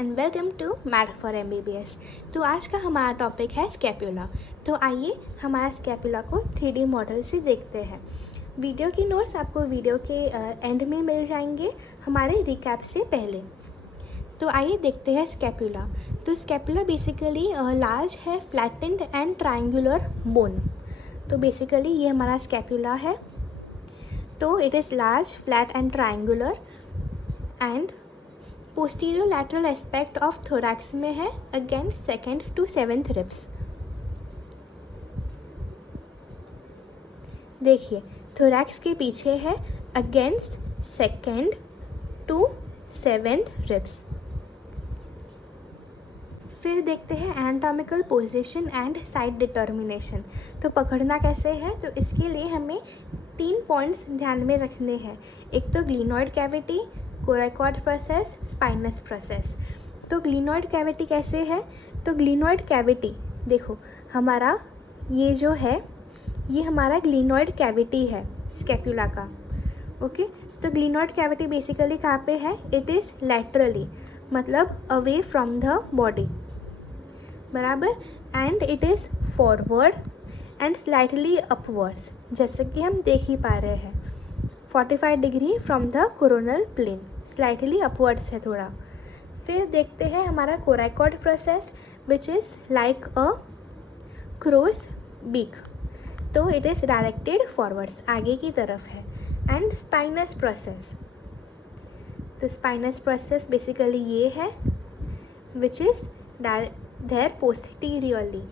And welcome to math for MBBS. तो आज का हमारा टॉपिक है स्कैपुला। तो आइए हमारा स्कैपुला को 3D मॉडल से देखते हैं। वीडियो की नोट्स आपको वीडियो के एंड में मिल जाएंगे हमारे रिकैप से पहले। तो आइए देखते हैं स्कैपुला। तो स्कैपुला बेसिकली लार्ज है, फ्लैटेंड एंड ट्रायंगुलर बोन। तो बेसिकली ये हमारा स्कैपुला है। तो it is large, flat and triangular and posterior lateral aspect of thorax में है against 2nd to 7th ribs. देखिए थोरैक्स के पीछे है against 2nd to 7th ribs. फिर देखते हैं anatomical position and side determination. तो पकड़ना कैसे है, तो इसके लिए हमें 3 पॉइंट्स ध्यान में रखने हैं। एक तो glenoid cavity, coracoid process, spinous process. तो ग्लिनॉइड कैविटी कैसे है, तो ग्लिनॉइड कैविटी देखो हमारा ये जो है ये हमारा ग्लिनॉइड कैविटी है स्कैपुला का। ओके, तो ग्लिनॉइड कैविटी बेसिकली कहाँ पे है, इट इज़ लैटरली, मतलब अवे फ्रॉम द बॉडी, बराबर, and it is forward and slightly upwards, जैसे कि हम देख ही पा रहे हैं 45 degree from the coronal plane, slightly upwards है थोड़ा। फिर देखते हैं हमारा coracoid process which is like a crow's beak. तो इट इज़ डायरेक्टेड फॉरवर्ड्स, आगे की तरफ है। एंड स्पाइनस प्रोसेस, तो स्पाइनस प्रोसेस बेसिकली ये है विच इज़ देयर पोस्टीरियरली।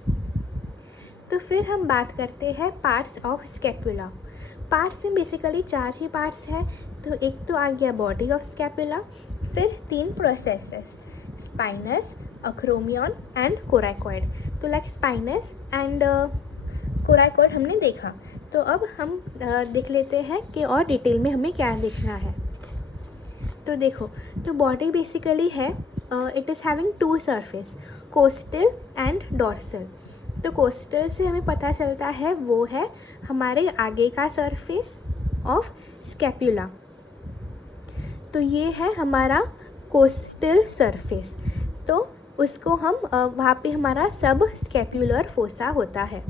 तो फिर हम बात करते हैं पार्ट्स ऑफ स्कैपुला। पार्ट्स में बेसिकली 4 ही पार्ट्स हैं। तो एक तो आ गया बॉडी ऑफ स्कैपुला, फिर 3 प्रोसेसेस, स्पाइनस, अक्रोमियन एंड कोराकोइड। तो लाइक स्पाइनस एंड कोराकोइड हमने देखा। तो अब हम देख लेते हैं कि और डिटेल में हमें क्या देखना है। तो देखो, तो बॉडी बेसिकली है it is having 2 surface, coastal and dorsal. तो कोस्टल से हमें पता चलता है वो है हमारे आगे का सरफेस ऑफ स्कैपुला। तो ये है हमारा कोस्टल सरफेस। तो उसको हम वहाँ पे हमारा सब स्कैपुलर फोसा होता है।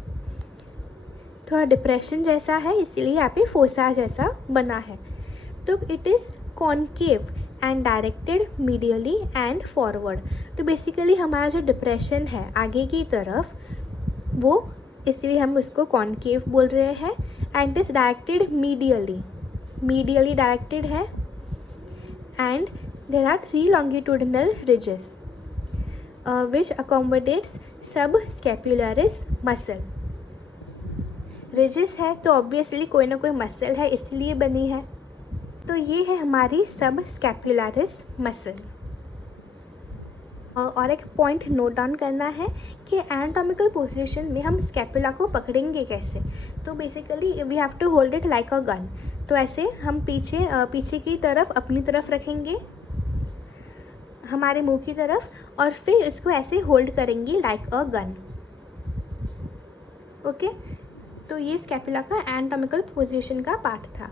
थोड़ा डिप्रेशन जैसा है इसलिए यहाँ पे फोसा जैसा बना है। तो it is concave and directed medially and forward. तो बेसिकली हमारा जो डिप्रेशन है आगे की तरफ वो, इसलिए हम उसको कॉनकेव बोल रहे हैं। And is directed medially directed है। And there are 3 longitudinal ridges which accommodates subscapularis muscle. Ridges है तो ऑब्वियसली कोई ना कोई मसल है इसलिए बनी है। तो ये है हमारी सब स्कैपुलरिस मसल। और एक पॉइंट नोट डाउन करना है कि एनाटॉमिकल पोजीशन में हम स्कैपुला को पकड़ेंगे कैसे। तो basically we have to hold it like a gun. तो ऐसे हम पीछे की तरफ अपनी तरफ रखेंगे हमारे मुंह की तरफ, और फिर इसको ऐसे होल्ड करेंगे लाइक अ गन। ओके, तो ये स्कैपुला का एनाटॉमिकल पोजीशन का पार्ट था।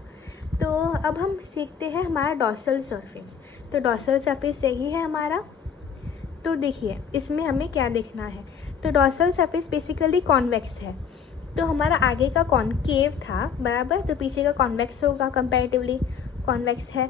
तो अब हम सीखते हैं हमारा डॉर्सल सरफेस। तो डॉर्सल सरफेस यही है हमारा। तो देखिए इसमें हमें क्या देखना है, तो डॉर्सल सरफेस बेसिकली कॉन्वेक्स है। तो हमारा आगे का कॉनकेव था, बराबर, तो पीछे का कॉन्वेक्स होगा, कंपैरेटिवली कॉन्वेक्स है।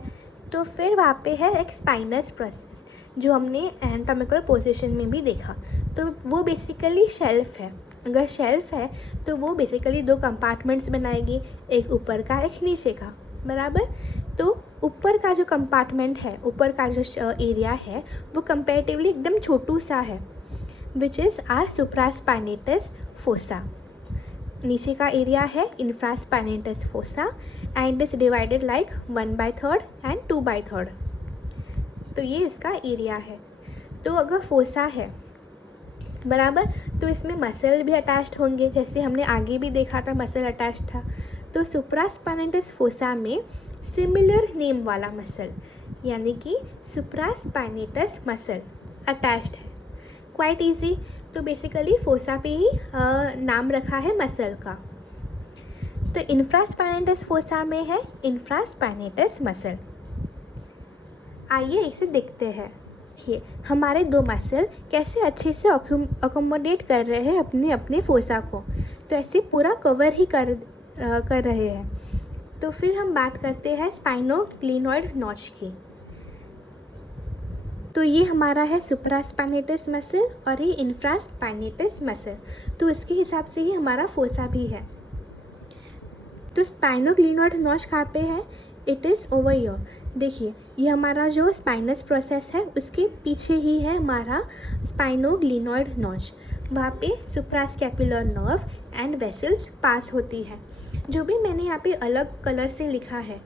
तो फिर वहाँ पे है एक स्पाइनस प्रोसेस जो हमने एनाटॉमिकल पोजीशन में भी देखा। तो वो बेसिकली शेल्फ है। अगर शेल्फ है तो वो बेसिकली 2 कंपार्टमेंट्स बनाएगी, एक ऊपर का एक नीचे का, बराबर। तो ऊपर का जो कंपार्टमेंट है, ऊपर का जो एरिया है वो कंपैरेटिवली एकदम छोटू सा है which is our supraspinatus fossa. नीचे का एरिया है infraspinatus fossa and is divided like 1/3 and 2/3। तो ये इसका एरिया है। तो अगर फोसा है, बराबर, तो इसमें मसल भी अटैच्ड होंगे, जैसे हमने आगे भी देखा था मसल अटैच था। तो सुप्रास्पाइनेटस फोसा में सिमिलर नेम वाला मसल यानी कि सुप्रास्पाइनेटस मसल अटैच्ड है, क्वाइट इजी। तो बेसिकली फोसा पे ही नाम रखा है मसल का। तो इंफ्रास्पाइनेटस फोसा में है इंफ्रास्पाइनेटस मसल। आइए इसे देखते हैं। देखिए हमारे दो मसल कैसे अच्छे से अकोमोडेट कर रहे हैं अपने अपने फोसा को, तो ऐसे पूरा कवर ही कर रहे हैं। तो फिर हम बात करते हैं स्पाइनोग्लिनॉइड नॉच की। तो ये हमारा है सुप्रास्पाइनेटस मसल और ये इंफ्रास्पाइनेटस मसल, तो इसके हिसाब से ही हमारा फोसा भी है। तो स्पाइनोग्लिनॉइड नॉच कहाँ पे है? It is over here. देखिए ये हमारा जो स्पाइनस प्रोसेस है उसके पीछे ही है हमारा स्पाइनोग्लिनॉइड नॉच। वहाँ पे सुप्रास्कैपुलर नर्व एंड वेसल्स पास होती है। जो भी मैंने यहाँ पे अलग कलर से लिखा है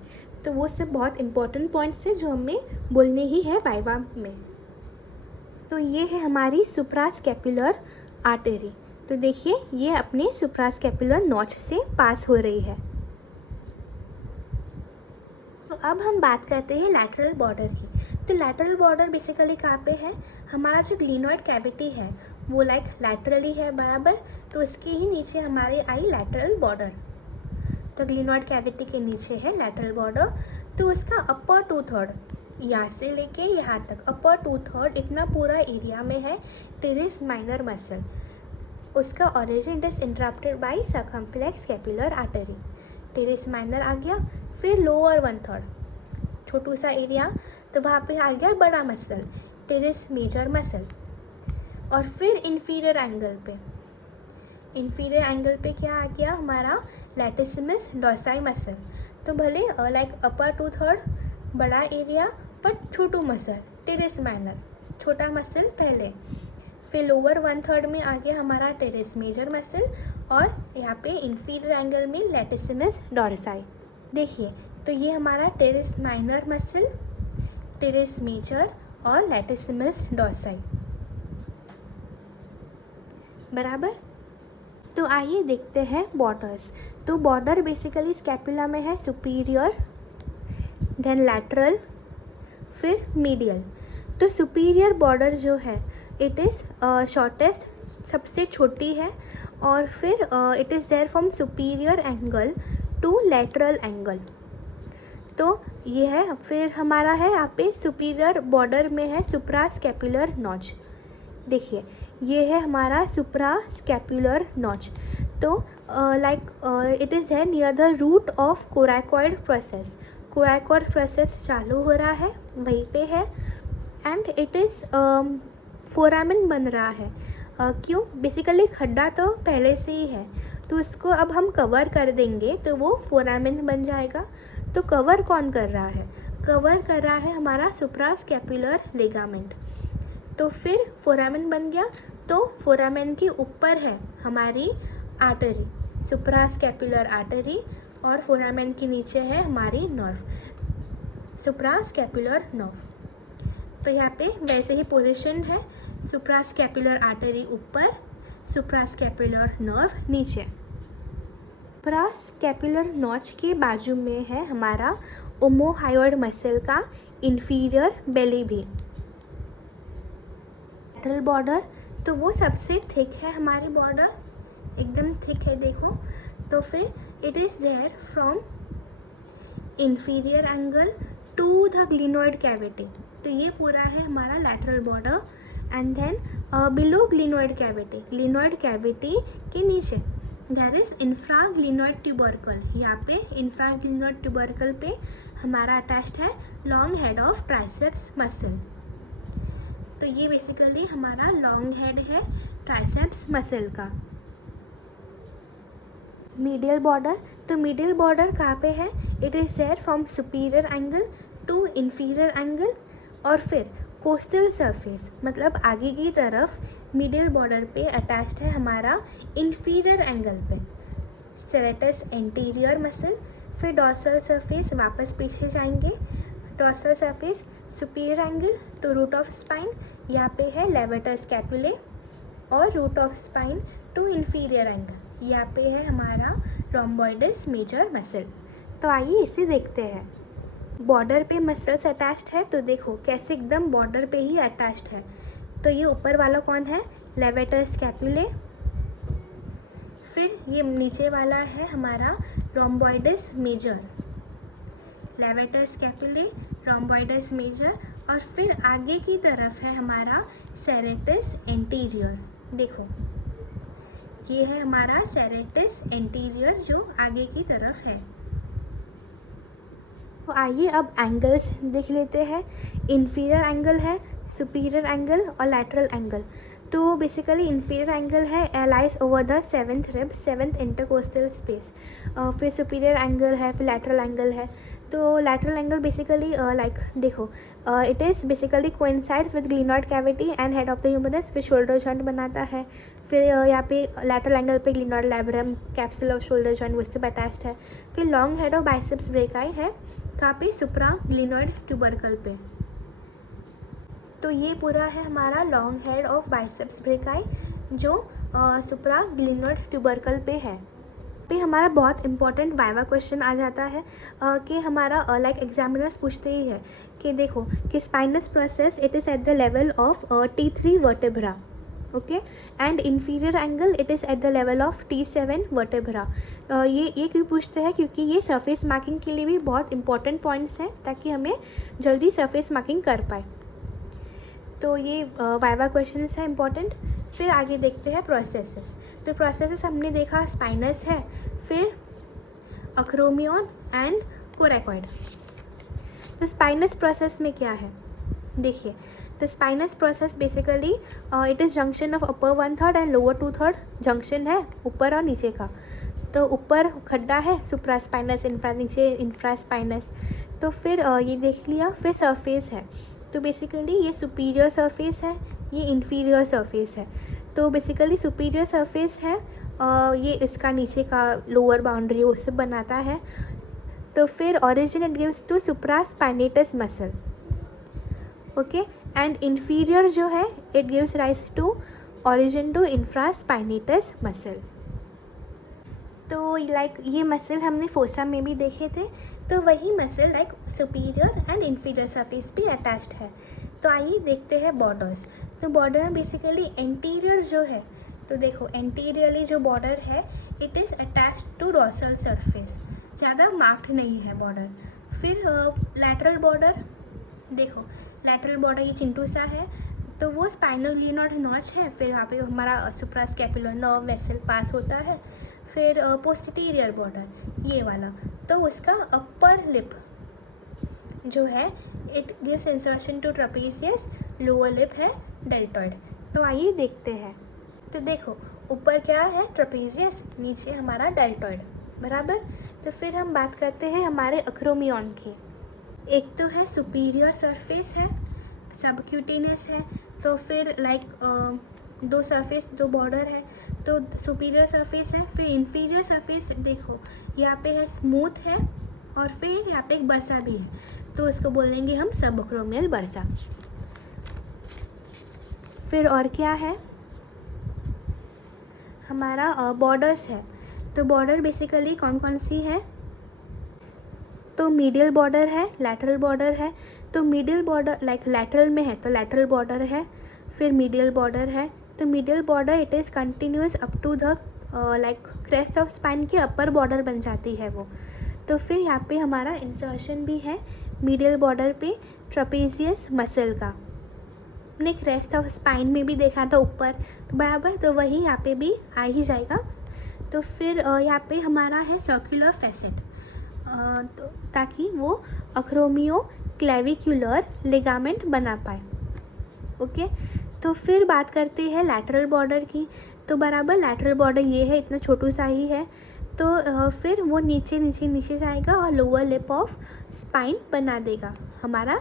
तो वो सब बहुत इंपॉर्टेंट पॉइंट्स है जो हमें बोलने ही है वाइवा में। तो ये है हमारी सुप्रास्कैपुलर आर्टरी। तो देखिए ये अपने सुप्रास्कैपुलर नॉच से पास हो रही है। तो अब हम बात करते हैं लैटरल बॉर्डर की। तो लैटरल बॉर्डर बेसिकली कहाँ पे है? हमारा जो ग्लिनॉइड कैविटी है वो लाइक लैटरली है बराबर, तो उसके ही नीचे हमारे आई लैटरल बॉर्डर। तो ग्लिनॉइड कैविटी के नीचे है लैटरल बॉर्डर। तो उसका अपर 2/3 यहाँ से लेके यहाँ तक अपर 2/3 इतना पूरा एरिया में है टेरेस माइनर मसल। उसका origin is interrupted by circumflex scapular artery. Teres minor आ गया, फिर लोअर 1/3 छोटू सा एरिया, तो वहाँ पे आ गया बड़ा मसल टेरेस मेजर मसल। और फिर इंफीरियर एंगल पे क्या आ गया हमारा लैटिसिमस डॉर्साई मसल। तो भले लाइक अपर 2/3 बड़ा एरिया पर छोटू मसल टेरेस माइनर, छोटा मसल पहले, फिर लोअर 1/3 में आ गया हमारा टेरेस मेजर मसल और यहाँ पे इंफीरियर एंगल में लैटिसिमस डॉर्साई। देखिए तो ये हमारा teres minor muscle, teres major और लैटिसिमस डॉर्साई बराबर। तो आइए देखते हैं बॉर्डर्स। तो बॉर्डर बेसिकली स्कैपुला में है सुपीरियर, देन लैटरल, फिर मीडियल। तो सुपीरियर बॉर्डर जो है इट इज़ शॉर्टेस्ट, सबसे छोटी है, और फिर it is there from superior angle to lateral angle. तो ये है, फिर हमारा है यहाँ पे सुपीरियर बॉर्डर में है सुप्रास्कैपुलर नॉच। देखिए ये है हमारा सुप्रास्कैपुलर नॉच। तो लाइक इट इज़ है near the root of coracoid process. Coracoid process चालू हो रहा है वहीं पे है, एंड इट इज़ फोरामेन बन रहा है। क्यों? बेसिकली खड्डा तो पहले से ही है, तो इसको अब हम कवर कर देंगे तो वो फोरामेन बन जाएगा। तो कवर कौन कर रहा है? कवर कर रहा है हमारा सुप्रास्कैपुलर लिगामेंट। तो फिर फोरामेन बन गया, तो फोरामेन के ऊपर है हमारी आर्टरी, सुप्रास्कैपुलर आर्टरी, और फोरामेन के नीचे है हमारी नर्व, सुप्रास्कैपुलर नर्व। तो यहाँ पे वैसे ही पोजीशन है, सुप्रास्कैपुलर आर्टरी ऊपर, सुप्रास्कैपुलर नर्व नीचे। सुप्रास्कैपुलर नॉच के बाजू में है हमारा ओमोहायोइड मसल का इंफीरियर बेली भी। लैटरल बॉर्डर तो वो सबसे थिक है हमारी बॉर्डर, एकदम थिक है देखो। तो फिर it is there from inferior angle to the glenoid cavity. तो ये पूरा है हमारा lateral border. And then below glenoid cavity के नीचे देयर इज इंफ्राग्लिनॉइड ट्यूबरकल। यहाँ पे इंफ्राग्लिनॉइड ट्यूबरकल पे हमारा अटैच्ड है long head of triceps muscle. तो ये बेसिकली हमारा लॉन्ग हेड है ट्राइसेप्स मसल का। मीडियल बॉर्डर, तो मीडियल बॉर्डर कहाँ पे है? It is there from superior angle to inferior angle, और फिर कोस्टल सरफेस मतलब आगे की तरफ मीडियल बॉर्डर पे अटैच्ड है हमारा इंफीरियर एंगल पे सेरेटस एंटीरियर मसल। फिर डॉर्सल सरफेस वापस पीछे जाएंगे, dorsal surface superior angle to root of spine, यहाँ पे है लेवेटर स्कैपुले, और root of spine to inferior angle, यहाँ पे है हमारा रोम्बोइडस मेजर मसल। तो आइए इसे देखते हैं। बॉर्डर पे मसल्स अटैच्ड है, तो देखो कैसे एकदम बॉर्डर पे ही अटैच्ड है। तो ये ऊपर वाला कौन है? लेवेटर स्कैपुले। फिर ये नीचे वाला है हमारा रोम्बोइडस मेजर, लेवेटर स्कैपुले, रोम्बोइडस मेजर, और फिर आगे की तरफ है हमारा सेरेटस एंटीरियर। देखो ये है हमारा सेरेटस एंटीरियर जो आगे की तरफ है। तो आइए अब एंगल्स देख लेते हैं। इन्फीरियर एंगल है, सुपीरियर एंगल और लैटरल एंगल। तो बेसिकली इन्फीरियर एंगल है lies over the 7th rib, 7th intercostal space. फिर सुपीरियर एंगल है, फिर लैटरल एंगल है। तो लैटरल एंगल बेसिकली लाइक देखो it is basically coincides with glenoid cavity and head of the humerus, फिर shoulder joint बनाता है। फिर यहाँ पे लैटरल एंगल पे glenoid labrum, capsule of shoulder joint वो इससे अटैच्ड है। फिर long head of biceps brachii है कहाँ पे, सुप्रा ग्लिनॉइड ट्यूबरकल पे। तो ये पूरा है हमारा long head of biceps brachii जो सुप्रा ग्लिनॉइड ट्यूबरकल पे है। पे हमारा बहुत इंपॉर्टेंट वाइवा क्वेश्चन आ जाता है कि हमारा लाइक एग्जामिनर्स पूछते ही है कि देखो कि spinous process it is at the level of T3 vertebra, okay, and inferior angle it is at the level of T7 vertebra. ये क्यों पूछते हैं, क्योंकि ये सरफेस मार्किंग के लिए भी बहुत इंपॉर्टेंट पॉइंट्स हैं ताकि हमें जल्दी सरफेस मार्किंग कर पाए। तो ये वाइवा क्वेश्चंस है इंपॉर्टेंट। फिर आगे देखते हैं प्रोसेसेस। तो प्रोसेसेस हमने देखा स्पाइनस है, फिर अक्रोमियन एंड कोरैकॉइड। तो स्पाइनस प्रोसेस में क्या है देखिए, तो spinous process basically it is junction of upper 1/3 and lower 2/3 junction है ऊपर और नीचे का। तो ऊपर खड्डा है सुप्रास्पाइनस, नीचे इंफ्रास्पाइनस। तो फिर ये देख लिया। फिर सरफेस है, तो बेसिकली ये सुपीरियर सरफेस है, ये इन्फीरियर सरफेस है। तो बेसिकली सुपीरियर सरफेस है ये इसका नीचे का लोअर बाउंड्री उससे बनाता है। तो फिर origin it gives to supraspinatus muscle, okay, and inferior जो है it gives rise to origin to infraspinatus muscle. तो लाइक ये मसल हमने फोसा में भी देखे थे, तो वही muscle like superior and inferior surface भी अटैच्ड है। तो आइए देखते हैं बॉर्डर्स। तो बॉर्डर में बेसिकली एंटीरियर जो है, तो देखो एंटीरियरली जो बॉर्डर है it is attached to dorsal surface, ज़्यादा मार्क्ड नहीं है बॉर्डर। फिर लैटरल बॉर्डर, देखो लैटरल बॉर्डर ये चिंटू सा है, तो वो स्पाइनल ग्लिनॉइड नॉच है। फिर वहाँ पे हमारा सुप्रास्कैपुलर नर्व वेसल पास होता है। फिर पोस्टीरियर बॉर्डर ये वाला, तो उसका अपर लिप जो है it gives insertion to trapezius, lower lip है डेल्टॉइड। तो आइए देखते हैं। तो देखो ऊपर क्या है ट्रपेजियस, नीचे हमारा डेल्टॉइड, बराबर। तो फिर हम बात करते हैं हमारे अक्रोमियन की। एक तो है सुपीरियर सरफेस है, सबक्यूटेनियस है। तो फिर लाइक दो सरफेस, दो बॉर्डर है, तो सुपीरियर सरफेस है। फिर इन्फीरियर सरफेस देखो यहाँ पे है स्मूथ है, और फिर यहाँ पे एक बरसा भी है, तो इसको बोलेंगे हम सबक्रोमियल बरसा। फिर और क्या है हमारा बॉर्डर्स है। तो बॉर्डर बेसिकली कौन कौन सी है, तो मीडियल बॉर्डर है, लैटरल बॉर्डर है। तो मीडियल बॉर्डर लाइक लैटरल में है तो लैटरल बॉर्डर है, फिर मीडियल बॉर्डर है। तो medial border it is continuous up to the like crest of spine के अपर बॉर्डर बन जाती है वो। तो फिर यहाँ पे हमारा इंसर्शन भी है मीडियल बॉर्डर पे ट्रपेजियस मसल का, अपने क्रेस्ट ऑफ स्पाइन में भी देखा था ऊपर, तो बराबर, तो वही यहाँ पे भी आ ही जाएगा। तो फिर यहाँ पे हमारा है सर्कुलर फैसेट, तो ताकि वो अक्रोमियो क्लेविक्युलर लिगामेंट बना पाए, ओके। तो फिर बात करते हैं लैटरल बॉर्डर की। तो बराबर लैटरल बॉर्डर ये है, इतना छोटू सा ही है। तो फिर वो नीचे नीचे नीचे जाएगा और लोअर लिप ऑफ स्पाइन बना देगा हमारा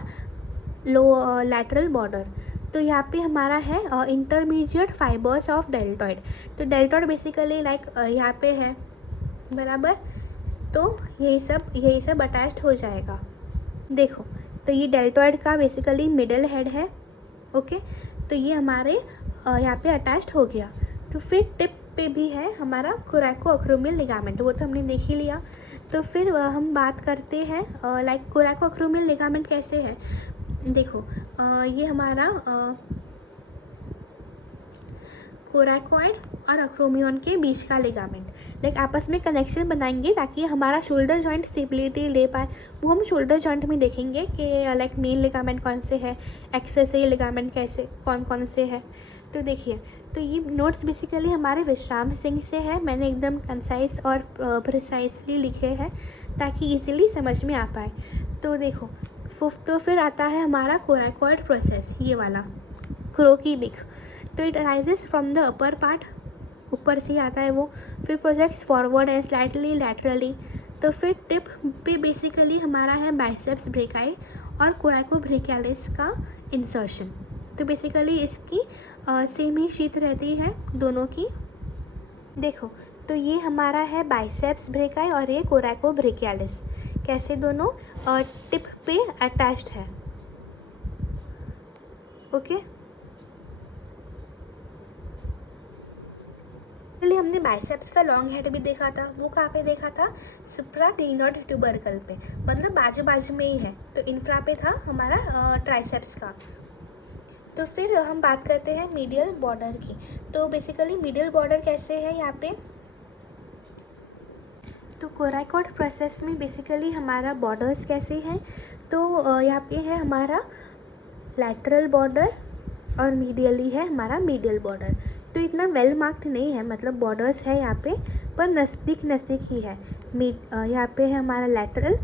लैटरल बॉर्डर। तो यहाँ पे हमारा है इंटरमीडिएट फाइबर्स ऑफ डेल्टॉइड। तो डेल्टॉइड बेसिकली लाइक यहाँ पे है, बराबर। तो यही सब अटैच्ड हो जाएगा। देखो तो ये डेल्टॉइड का बेसिकली मिडल हेड है, ओके। तो ये हमारे यहाँ पे अटैच्ड हो गया। तो फिर टिप पे भी है हमारा कोरैको अक्रोमियल लिगामेंट, वो तो हमने देख ही लिया। तो फिर हम बात करते हैं लाइक कोरैको अक्रोमियल लिगामेंट कैसे है। देखो ये हमारा कोरैकॉइड और अक्रोमियन के बीच का लिगामेंट, लाइक आपस में कनेक्शन बनाएंगे ताकि हमारा शोल्डर जॉइंट स्टेबिलिटी ले पाए। वो हम शोल्डर जॉइंट में देखेंगे कि लाइक मेन लिगामेंट कौन से है, एक्सेसरी लिगामेंट कैसे कौन कौन से है। तो देखिए, तो ये नोट्स बेसिकली हमारे विश्राम सिंह से है। मैंने एकदम कंसाइज और प्रिसाइजली लिखे हैं ताकि इजीली समझ में आ पाए। तो देखो, तो फिर आता है हमारा कोराकोइड प्रोसेस, ये वाला क्रो की बिक। तो it arises from the upper part, ऊपर से आता है वो, फिर projects forward and slightly laterally. तो फिर टिप पे बेसिकली हमारा है बाइसेप्स ब्रेकाई और कोराकोब्रेकियालिस का इंसर्शन। तो बेसिकली इसकी सेम ही शीत रहती है दोनों की। देखो, तो ये हमारा है बाइसेप्स ब्रेकाई और ये कोराकोब्रेकियालिस, कैसे दोनों टिप पे अटैच्ड है। ओके, पहले हमने बाइसेप्स का लॉन्ग हेड भी देखा था। वो कहाँ पे देखा था? सुप्राक्लिनोइड ट्यूबरकल पे, मतलब बाजू बाजू में ही है। तो इंफ्रा पे था हमारा ट्राइसेप्स का। तो फिर हम बात करते हैं मीडियल बॉर्डर की। तो बेसिकली मीडियल बॉर्डर कैसे है यहाँ पे? तो कोराकोइड प्रोसेस में बेसिकली हमारा बॉर्डर्स कैसे हैं? तो यहाँ पे है हमारा लैटरल बॉर्डर और मीडियली है हमारा मीडियल बॉर्डर। तो इतना वेल मार्क्ड नहीं है, मतलब बॉर्डर्स है यहाँ पे पर नज़दीक नज़दीक ही है। यहाँ पे है हमारा लैटरल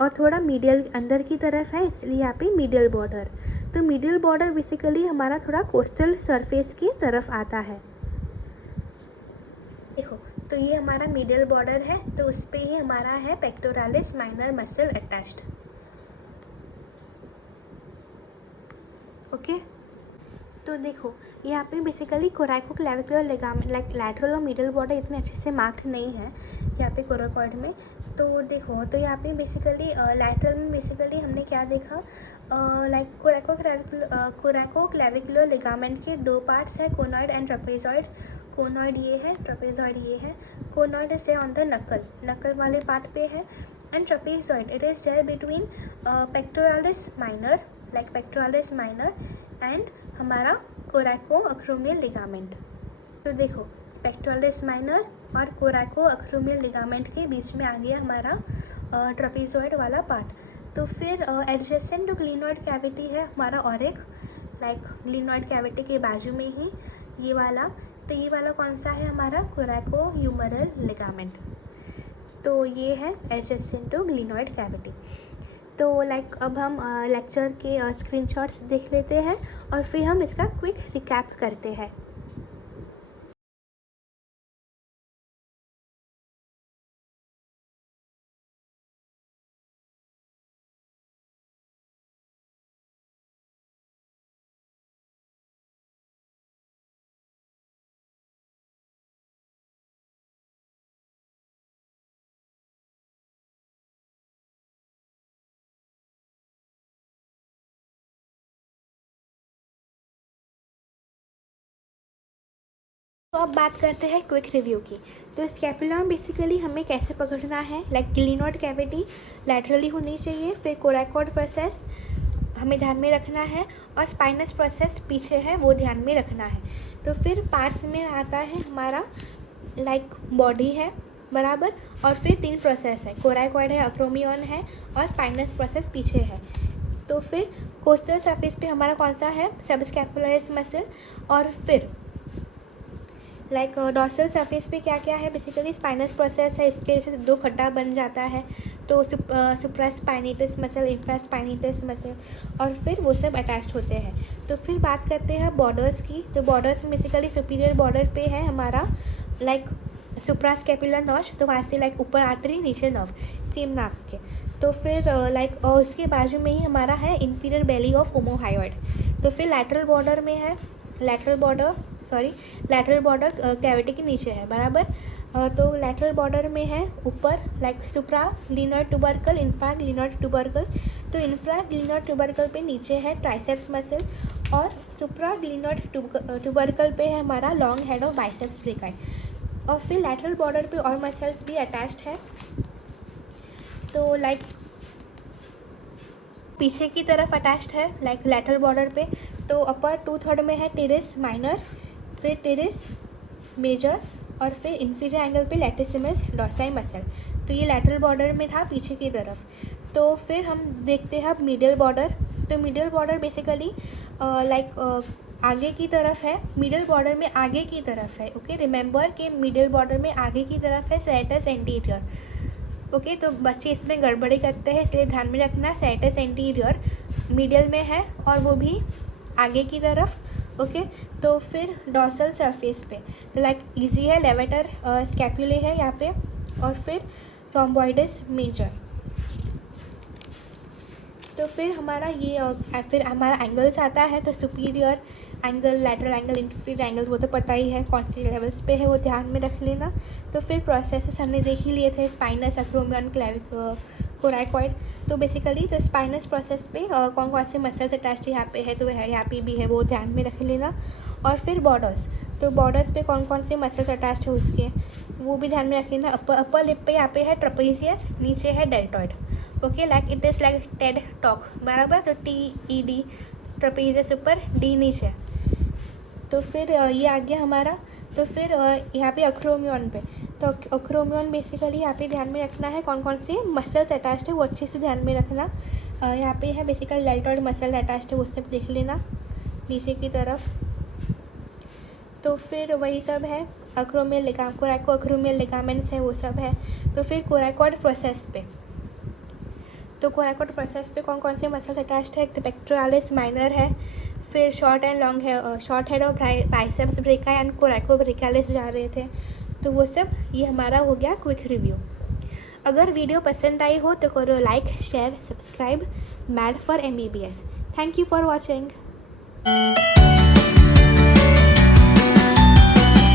और थोड़ा मीडियल अंदर की तरफ है, इसलिए यहाँ पे मीडियल बॉर्डर। तो मीडियल बॉर्डर बेसिकली हमारा थोड़ा कोस्टल सरफेस की तरफ आता है। देखो, तो ये हमारा मीडियल बॉर्डर है, तो उस पर ही हमारा है pectoralis minor muscle attached. Okay, तो देखो यहाँ पे बेसिकली कोराकोक्लेविकुलर लिगामेंट, लाइक लैटरल और मिडल बॉर्डर इतने अच्छे से मार्क्ड नहीं है यहाँ पे कोराकोइड में। तो देखो, तो यहाँ पे बेसिकली लैटरल में बेसिकली हमने क्या देखा, लाइक कोराकोक्लेविकुलर लिगामेंट के दो पार्ट्स है, कोनॉइड एंड ट्रेपेजॉइड। कोनॉइड ये है, ट्रेपेजॉइड ये है। Conoid is there on the knuckle वाले पार्ट पे है, and trapezoid it is there between pectoralis minor, like pectoralis minor and हमारा कोराको अक्रोमियल लिगामेंट। तो देखो, पेक्टोरालिस माइनर और कोराको अक्रोमियल लिगामेंट के बीच में आ गया हमारा ट्रेपेजॉइड वाला पार्ट। तो फिर एडजेसेंट टू ग्लिनॉइड कैविटी है हमारा ऑरिक, लाइक ग्लिनॉइड कैविटी के बाजू में ही ये वाला। तो ये वाला कौन सा है? हमारा कोराको ह्यूमरल लिगामेंट। तो ये है एडजेसेंट टू ग्लिनॉइड कैविटी। तो लाइक अब हम लेक्चर के स्क्रीनशॉट्स देख लेते हैं और फिर हम इसका क्विक रिकैप करते हैं। तो अब बात करते हैं क्विक रिव्यू की। तो स्कैपुला बेसिकली हमें कैसे पकड़ना है, लाइक ग्लिनॉइड कैविटी लैटरली होनी चाहिए, फिर कोराकोइड प्रोसेस हमें ध्यान में रखना है और स्पाइनस प्रोसेस पीछे है वो ध्यान में रखना है। तो फिर पार्ट्स में आता है हमारा लाइक बॉडी है बराबर, और फिर 3 प्रोसेस है, कोराकोइड है, अक्रोमियन है और स्पाइनस प्रोसेस पीछे है। तो फिर कोस्टल सरफेस पे हमारा कौन सा है? Subscapularis muscle. और फिर लाइक डॉर्सल सरफेस पे क्या क्या है? बेसिकली स्पाइनस प्रोसेस है, इसके वजह से 2 खड्डा बन जाता है। तो सुप्रास्पाइनेटस मसल, इंफ्रास्पाइनेटस मसल, और फिर वो सब अटैच्ड होते हैं। तो फिर बात करते हैं बॉर्डर्स की। तो बॉर्डर्स बेसिकली सुपीरियर बॉर्डर पे है हमारा लाइक सुप्रास्कैपुलर नॉच, तो वहाँ से लाइक ऊपर आर्टरी नीचे नर्व, सेम नाप के। तो फिर लाइक उसके बाजू में ही हमारा है इंफीरियर बेली ऑफ ओमोहायोइड। तो फिर लैटरल बॉर्डर में है, लैटरल बॉर्डर कैविटी के नीचे है बराबर। तो लैटरल बॉर्डर में है ऊपर लाइक सुप्राग्लिनोइड ट्यूबरकल, इंफ्राग्लिनोइड ट्यूबरकल। तो इंफ्राग्लिनोइड ट्यूबरकल पे नीचे है ट्राइसेप्स मसल, और सुप्राग्लिनोइड ट्यूबरकल पे है हमारा long head of biceps brachii. और फिर लैटरल बॉर्डर पे और मसल्स भी अटैच्ड है। तो लाइक पीछे की तरफ अटैच्ड है लाइक लैटरल बॉर्डर पे। तो अपर 2/3 में है टेरिस माइनर, फिर टेरिस मेजर और फिर इंफीरियर एंगल पे लैटिसिमस डॉर्साई मसल। तो ये लैटरल बॉर्डर में था पीछे की तरफ। तो फिर हम देखते हैं अब मिडिल बॉर्डर। तो मिडिल बॉर्डर बेसिकली आगे की तरफ है, मिडिल बॉर्डर में आगे की तरफ है। ओके, रिमेंबर कि मिडिल बॉर्डर में आगे की तरफ है सेरेटस एंटीरियर। ओके, तो बच्चे इसमें गड़बड़ी करते हैं, इसलिए ध्यान में रखना सेरेटस एंटीरियर मिडिल में है और वो भी आगे की तरफ। ओके, तो फिर डॉर्सल सरफेस पे तो इजी है, लेवेटर स्कैपुले है यहाँ पे, और फिर रोम्बॉइडस मेजर। तो फिर हमारा एंगल्स आता है। तो superior angle, lateral angle, inferior angle वो तो पता ही है कौन सी लेवल्स पे है, वो ध्यान में रख लेना। तो फिर प्रोसेसेस हमने देख ही लिए थे, स्पाइनस, एक्रोमियन, कोराकोइड। तो बेसिकली तो स्पाइनस प्रोसेस पे कौन कौन से मसल्स अटैच्ड यहाँ पे है, तो यहाँ पे भी है, वो ध्यान में रख लेना। और फिर बॉर्डर्स, तो बॉर्डर्स पे कौन कौन से मसल्स अटैच्ड है उसके, वो भी ध्यान में रख लेना। अपर लिप पे यहाँ पे है ट्रेपेजियस, नीचे है deltoid. Okay, it is like Ted talk, बराबर। तो TED ट्रेपेजियस ऊपर, D नीचे। तो फिर ये आ गया हमारा। तो फिर यहाँ पे अक्रोमियन पे, तो अक्रोमियन बेसिकली यहाँ पे ध्यान में रखना है कौन कौन से मसल्स अटैच्ड है, वो अच्छे से ध्यान में रखना। यहाँ पे है बेसिकली डेल्टॉइड मसल अटैच्ड है, वो सब देख लेना नीचे की तरफ। तो फिर वही सब है, अक्रोमियल लिगामेंट, कोराको अक्रोमियल लिगामेंट्स है, वो सब है। तो फिर कोराकोइड प्रोसेस पे, तो कोराकोइड प्रोसेस पे कौन कौन से मसल्स अटैच्ड है, एक तो पेक्टोरालिस माइनर है, फिर शॉर्ट एंड लॉन्ग है, शॉर्ट हेड और बाइसेप्स ब्रेका एंड कोराकोब्रेकालिस जा रहे थे। तो वो सब ये हमारा हो गया क्विक रिव्यू। अगर वीडियो पसंद आई हो तो करो like, share, subscribe. Mad for MBBS। Thank you for watching.